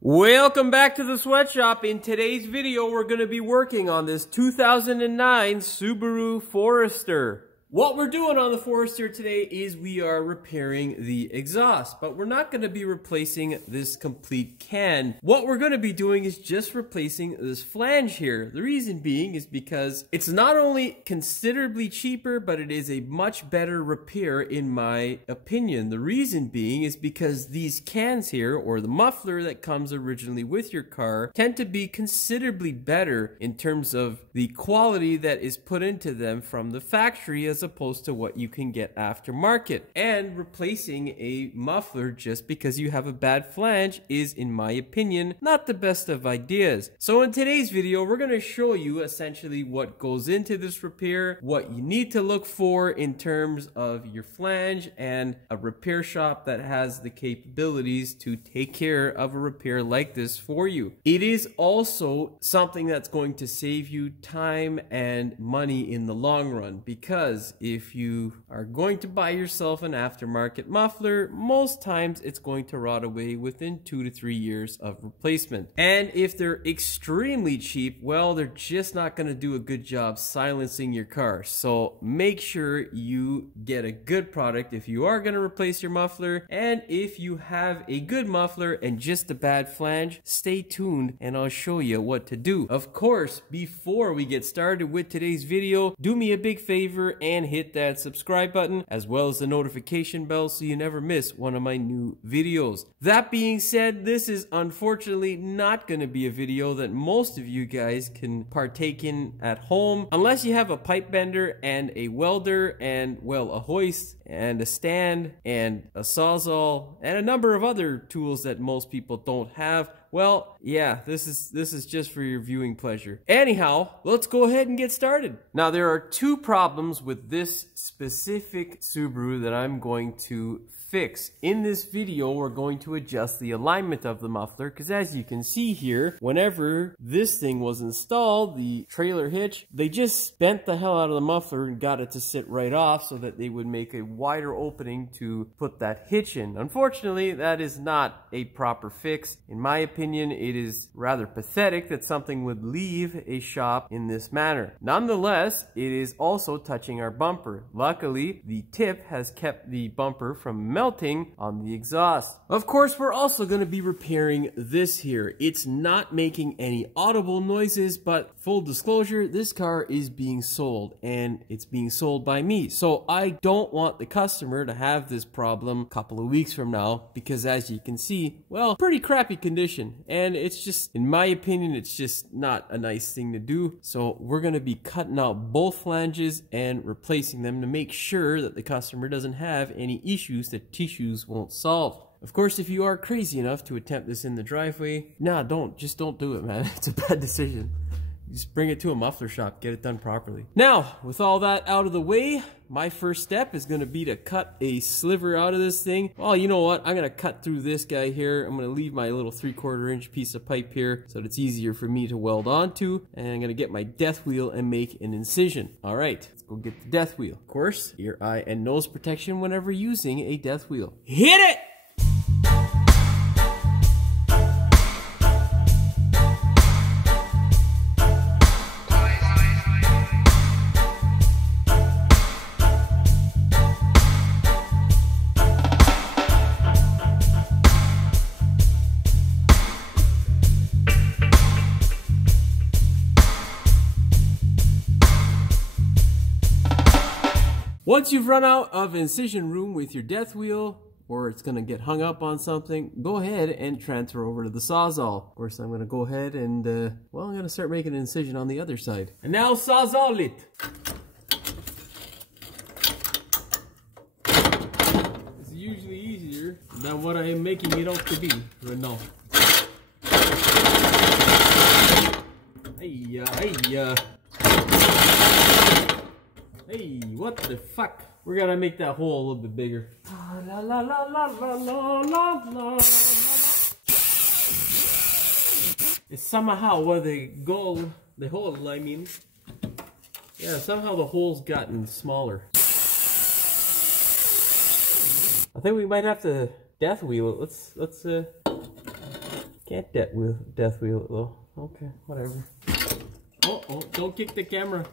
Welcome back to the sweatshop. In today's video, we're going to be working on this 2009 Subaru Forester. What we're doing on the Forester today is we are repairing the exhaust, but we're not going to be replacing this complete can. What we're going to be doing is just replacing this flange here. The reason being is because it's not only considerably cheaper, but it is a much better repair in my opinion. The reason being is because these cans here, or the muffler that comes originally with your car, tend to be considerably better in terms of the quality that is put into them from the factory as opposed to what you can get aftermarket. And replacing a muffler just because you have a bad flange is, in my opinion, not the best of ideas. So in today's video, we're going to show you essentially what goes into this repair, what you need to look for in terms of your flange, and a repair shop that has the capabilities to take care of a repair like this for you. It is also something that's going to save you time and money in the long run, because if you are going to buy yourself an aftermarket muffler, most times it's going to rot away within 2 to 3 years of replacement. And if they're extremely cheap, well, they're just not going to do a good job silencing your car. So make sure you get a good product if you are going to replace your muffler. And if you have a good muffler and just a bad flange, stay tuned and I'll show you what to do. Of course, before we get started with today's video, do me a big favor and hit that subscribe button as well as the notification bell so you never miss one of my new videos. That being said, this is unfortunately not going to be a video that most of you guys can partake in at home unless you have a pipe bender and a welder and, well, a hoist and a stand and a sawzall and a number of other tools that most people don't have. Well, yeah, this is just for your viewing pleasure. Anyhow, let's go ahead and get started. Now, there are two problems with this specific Subaru that I'm going to fix. In this video, we're going to adjust the alignment of the muffler, because as you can see here, whenever this thing was installed, the trailer hitch, they just bent the hell out of the muffler and got it to sit right off so that they would make a wider opening to put that hitch in. Unfortunately, that is not a proper fix. In my opinion, it is rather pathetic that something would leave a shop in this manner. Nonetheless, it is also touching our bumper. Luckily, the tip has kept the bumper from melting on the exhaust. Of course, we're also going to be repairing this here. It's not making any audible noises, but full disclosure, this car is being sold and it's being sold by me. So I don't want the customer to have this problem a couple of weeks from now, because as you can see, well, pretty crappy condition. And it's just, in my opinion, it's just not a nice thing to do. So we're going to be cutting out both flanges and replacing them to make sure that the customer doesn't have any issues that tissues won't solve. Of course, if you are crazy enough to attempt this in the driveway, nah, just don't do it, man. It's a bad decision. Just bring it to a muffler shop, get it done properly. Now, with all that out of the way, my first step is going to be to cut a sliver out of this thing. Well, you know what? I'm going to cut through this guy here. I'm going to leave my little 3/4 inch piece of pipe here so that it's easier for me to weld onto. And I'm going to get my death wheel and make an incision. All right, let's go get the death wheel. Of course, ear, eye, and nose protection whenever using a death wheel. Hit it! Once you've run out of incision room with your death wheel, or it's going to get hung up on something, go ahead and transfer over to the Sawzall. Of course, I'm going to go ahead and, well, I'm going to start making an incision on the other side. And now Sawzall it. It's usually easier than what I am making it out to be right now. Hey, hey, what the fuck? We're gonna make that hole a little bit bigger. La, la, la, la, la, la, la, la. It's somehow where the hole, I mean. Yeah, somehow the hole's gotten smaller. I think we might have to death wheel it. Let's Can't death wheel it though. Okay, whatever. Oh, don't kick the camera.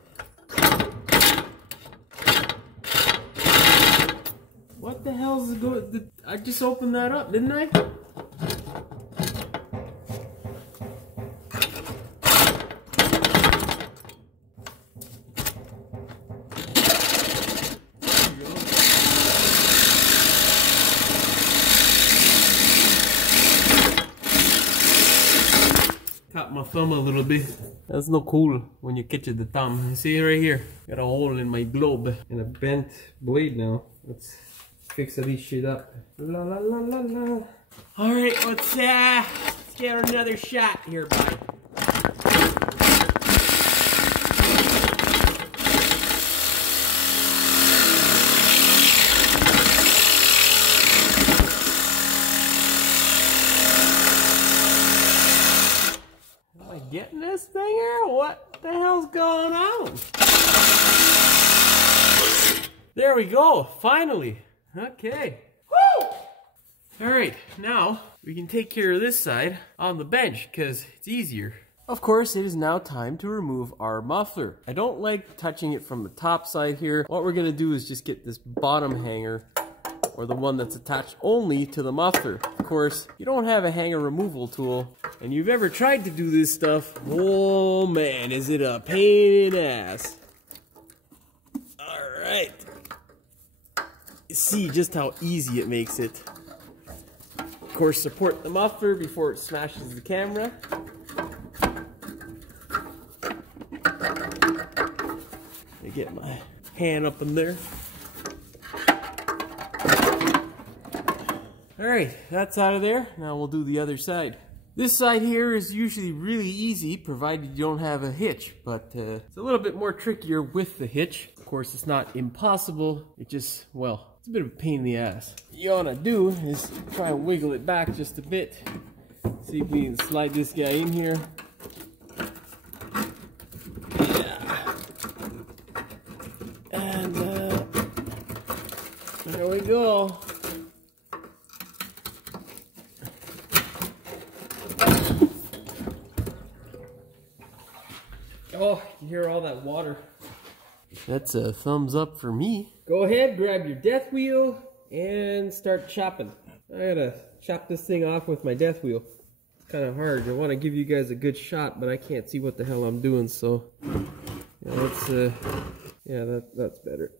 What the hell is going? I just opened that up, didn't I? Cut my thumb a little bit. That's no cool when you catch the thumb. You see right here? Got a hole in my globe and a bent blade now. Let's fix this shit up. La la la la la. Alright, let's get another shot here, bud. Getting this thing here? What the hell's going on? There we go, finally. Okay. Woo! Alright, now we can take care of this side on the bench because it's easier. Of course, it is now time to remove our muffler. I don't like touching it from the top side here. What we're gonna do is just get this bottom hanger, or the one that's attached only to the muffler. Of course, you don't have a hanger removal tool, and you've ever tried to do this stuff, oh man, is it a pain in the ass. Alright. See just how easy it makes it. Of course, support the muffler before it smashes the camera. I get my hand up in there. Alright, that's out of there. Now we'll do the other side. This side here is usually really easy, provided you don't have a hitch, but it's a little bit more trickier with the hitch. Of course, it's not impossible, it just, well, it's a bit of a pain in the ass. What you wanna do is try and wiggle it back just a bit. See if we can slide this guy in here. Yeah. And there we go. Oh, you hear all that water. That's a thumbs up for me. Go ahead, grab your death wheel, and start chopping. I gotta chop this thing off with my death wheel. It's kind of hard. I want to give you guys a good shot, but I can't see what the hell I'm doing, so... Yeah, let's, yeah, that's better.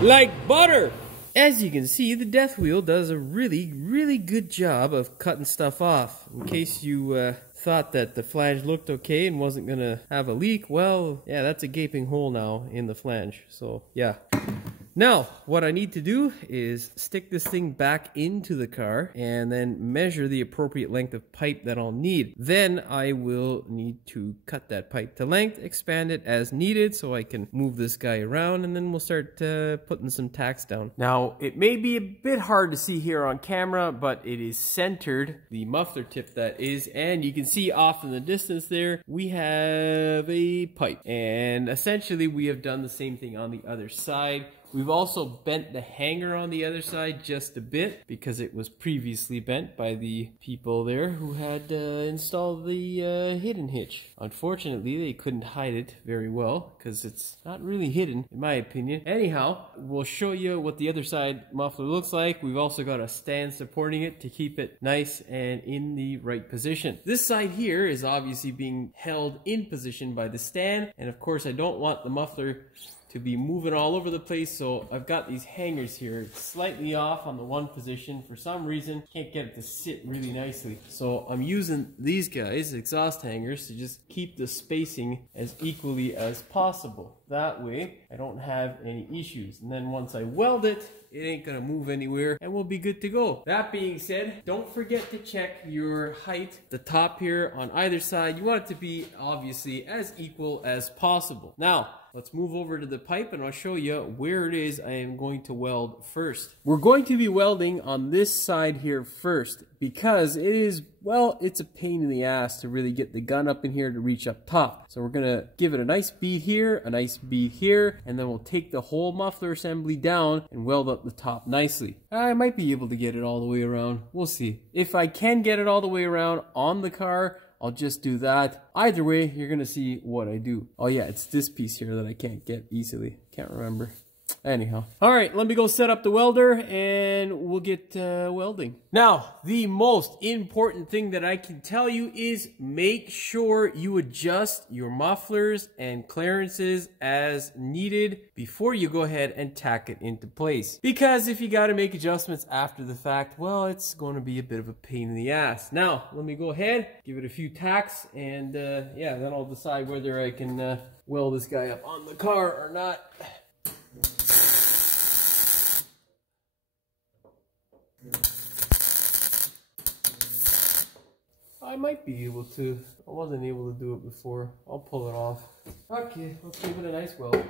Like butter! As you can see, the death wheel does a really good job of cutting stuff off. In case you thought that the flange looked okay and wasn't gonna have a leak, well, yeah, that's a gaping hole now in the flange, so yeah. Now, what I need to do is stick this thing back into the car and then measure the appropriate length of pipe that I'll need. Then I will need to cut that pipe to length, expand it as needed so I can move this guy around, and then we'll start putting some tacks down. Now, it may be a bit hard to see here on camera, but it is centered, the muffler tip that is, and you can see off in the distance there, we have a pipe. And essentially we have done the same thing on the other side. We've also bent the hanger on the other side just a bit because it was previously bent by the people there who had installed the hidden hitch. Unfortunately, they couldn't hide it very well because it's not really hidden in my opinion. Anyhow, we'll show you what the other side muffler looks like. We've also got a stand supporting it to keep it nice and in the right position. This side here is obviously being held in position by the stand, and of course I don't want the muffler to be moving all over the place, so I've got these hangers here. It's slightly off on the one position. For some reason, can't get it to sit really nicely. So I'm using these guys, exhaust hangers, to just keep the spacing as equally as possible. That way, I don't have any issues. And then once I weld it, it ain't gonna move anywhere and we'll be good to go. That being said, don't forget to check your height, the top here on either side. You want it to be obviously as equal as possible. Now, let's move over to the pipe and I'll show you where it is I am going to weld first. We're going to be welding on this side here first because it is, well, it's a pain in the ass to really get the gun up in here to reach up top. So we're gonna give it a nice bead here, a nice bead here, and then we'll take the whole muffler assembly down and weld up the top nicely. I might be able to get it all the way around. We'll see. If I can get it all the way around on the car, I'll just do that. Either way, you're gonna see what I do. Oh yeah, it's this piece here that I can't get easily. Can't remember. Anyhow. Alright, let me go set up the welder and we'll get welding. Now, the most important thing that I can tell you is make sure you adjust your mufflers and clearances as needed before you go ahead and tack it into place. Because if you gotta make adjustments after the fact, well, it's going to be a bit of a pain in the ass. Now, let me go ahead, give it a few tacks, and yeah, then I'll decide whether I can weld this guy up on the car or not. I might be able to. I wasn't able to do it before. I'll pull it off. Okay, let's give it a nice weld.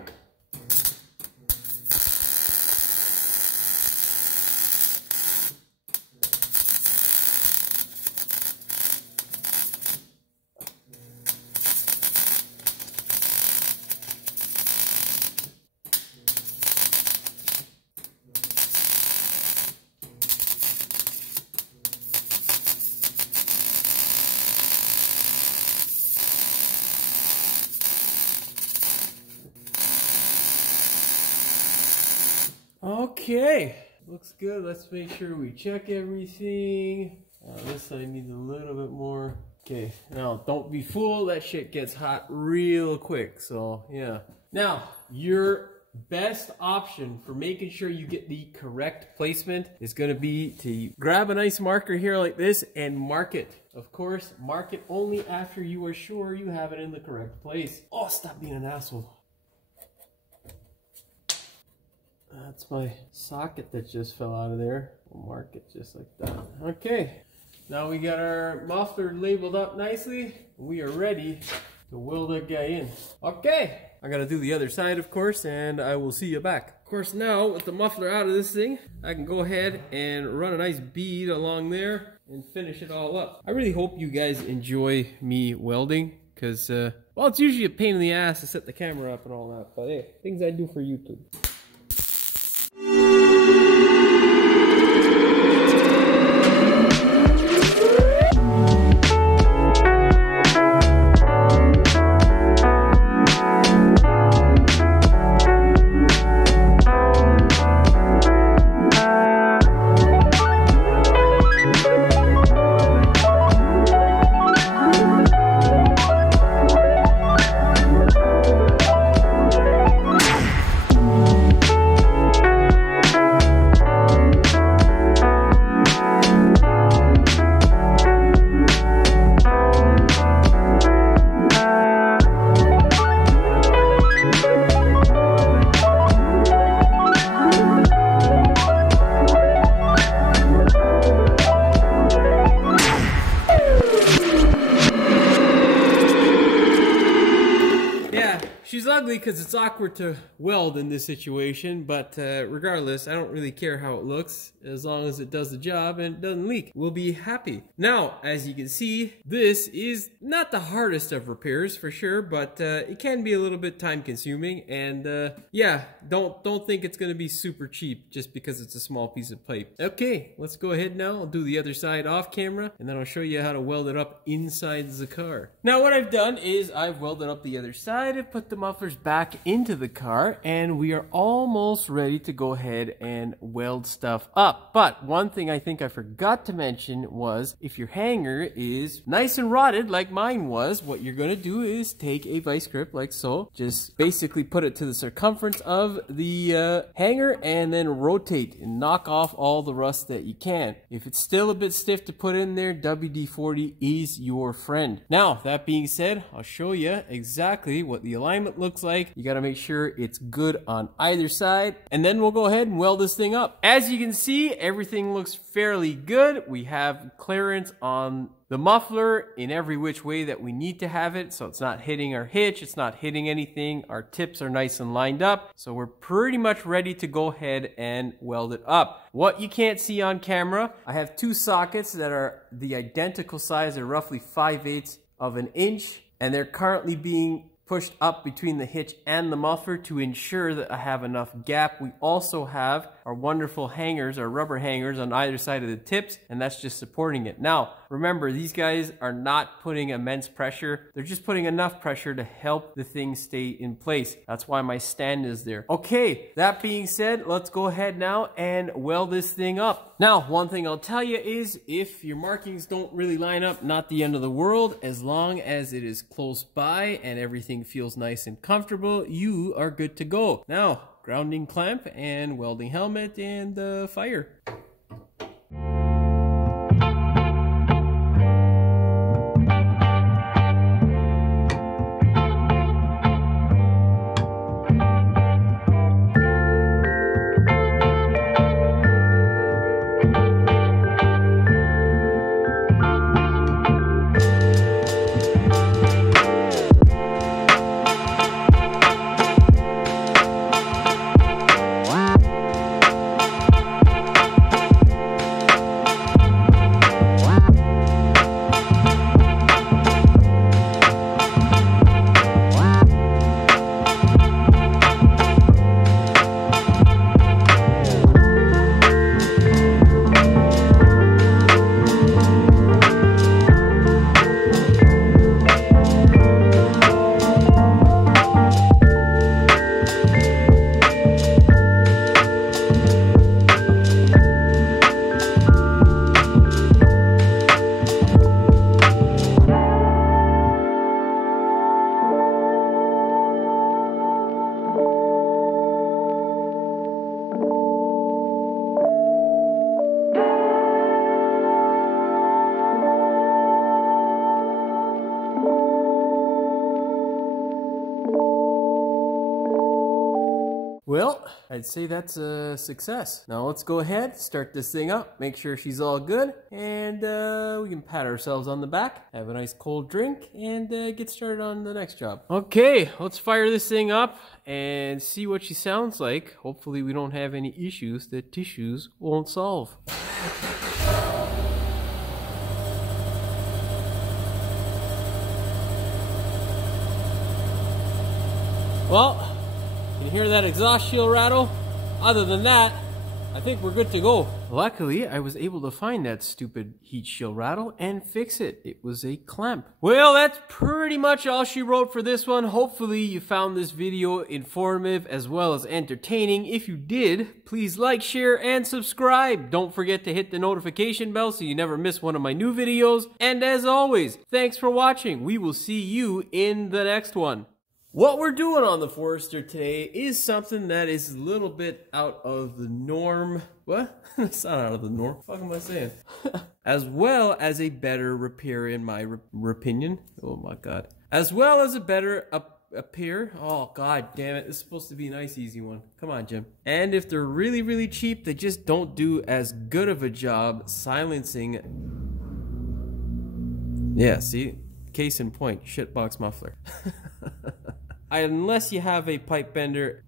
Okay, looks good. Let's make sure we check everything. This side needs a little bit more. Okay, now don't be fooled. That shit gets hot real quick, so yeah. Now, your best option for making sure you get the correct placement is going to be to grab a nice marker here like this and mark it. Of course, mark it only after you are sure you have it in the correct place. Oh, stop being an asshole. That's my socket that just fell out of there. We'll mark it just like that. Okay, now we got our muffler labeled up nicely. We are ready to weld that guy in. Okay, I gotta do the other side, of course, and I will see you back. Of course, now with the muffler out of this thing, I can go ahead and run a nice bead along there and finish it all up. I really hope you guys enjoy me welding, because, well, it's usually a pain in the ass to set the camera up and all that, but hey, things I do for YouTube. she's ugly because it's awkward to weld in this situation, but regardless, I don't really care how it looks as long as it does the job and it doesn't leak. We'll be happy. Now, as you can see, this is not the hardest of repairs for sure, but it can be a little bit time consuming, and yeah, don't think it's going to be super cheap just because it's a small piece of pipe. Okay, let's go ahead now. I'll do the other side off camera, and then I'll show you how to weld it up inside the car. Now what I've done is I've welded up the other side and put the mufflers back into the car, and we are almost ready to go ahead and weld stuff up. But one thing I think I forgot to mention was if your hanger is nice and rotted like mine was, what you're going to do is take a vice grip like so, just basically put it to the circumference of the hanger and then rotate and knock off all the rust that you can. If it's still a bit stiff to put in there, WD-40 is your friend. Now, that being said, I'll show you exactly what the alignment looks like. You got to make sure it's good on either side, and then we'll go ahead and weld this thing up. As you can see, everything looks fairly good. We have clearance on the muffler in every which way that we need to have it, so it's not hitting our hitch, it's not hitting anything, our tips are nice and lined up, so we're pretty much ready to go ahead and weld it up. What you can't see on camera, I have two sockets that are the identical size, they're roughly 5/8 of an inch, and they're currently being pushed up between the hitch and the muffler to ensure that I have enough gap. We also have our wonderful hangers, our rubber hangers on either side of the tips, and that's just supporting it. Now, remember, these guys are not putting immense pressure. They're just putting enough pressure to help the thing stay in place. That's why my stand is there. Okay, that being said, let's go ahead now and weld this thing up. Now, one thing I'll tell you is if your markings don't really line up, not the end of the world. As long as it is close by and everything feels nice and comfortable, you are good to go. Now, grounding clamp and welding helmet and fire. Well, I'd say that's a success. Now let's go ahead, start this thing up, make sure she's all good, and we can pat ourselves on the back, have a nice cold drink, and get started on the next job. Okay, let's fire this thing up and see what she sounds like. Hopefully we don't have any issues that tissues won't solve. Well, you can hear that exhaust shield rattle. Other than that, I think we're good to go. Luckily, I was able to find that stupid heat shield rattle and fix it. It was a clamp. Well, that's pretty much all she wrote for this one. Hopefully you found this video informative as well as entertaining. If you did, please like, share, and subscribe. Don't forget to hit the notification bell so you never miss one of my new videos. And as always, thanks for watching. We will see you in the next one. What we're doing on the Forester today is something that is a little bit out of the norm. What? It's not out of the norm. What am I saying? As well as a better repair in my opinion. Oh my god. As well as a better repair. Oh god damn it. This is supposed to be a nice easy one. Come on, Jim. And if they're really, really cheap, they just don't do as good of a job silencing. Yeah, see? Case in point, shitbox muffler. unless you have a pipe bender.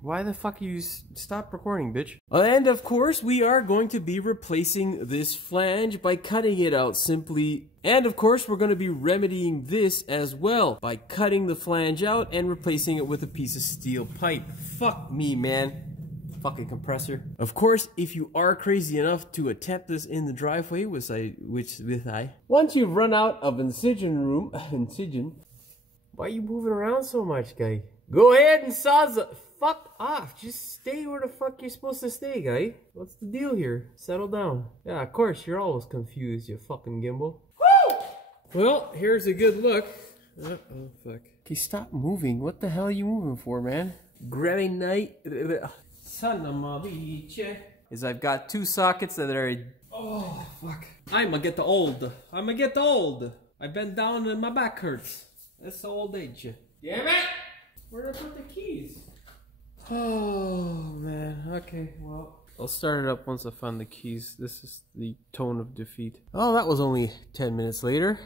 Why the fuck you stop recording, bitch? And of course, we are going to be replacing this flange by cutting it out simply. And of course, we're going to be remedying this as well by cutting the flange out and replacing it with a piece of steel pipe. Fuck me, man. Fucking compressor. Of course, if you are crazy enough to attempt this in the driveway, once you've run out of incision room, why are you moving around so much, guy? Go ahead and saw the fuck off. Just stay where the fuck you're supposed to stay, guy. What's the deal here? Settle down. Yeah, of course, you're always confused, you fucking gimbal. Woo! Well, here's a good look. Oh, fuck. Okay, stop moving. What the hell are you moving for, man? Granny night. Son of a bitch. Is I've got two sockets that are... Oh, fuck. I'ma get old. I bent down and my back hurts. That's old age. Damn it! Where'd I put the keys? Oh, man. Okay, well. I'll start it up once I find the keys. This is the tone of defeat. Oh, that was only 10 minutes later.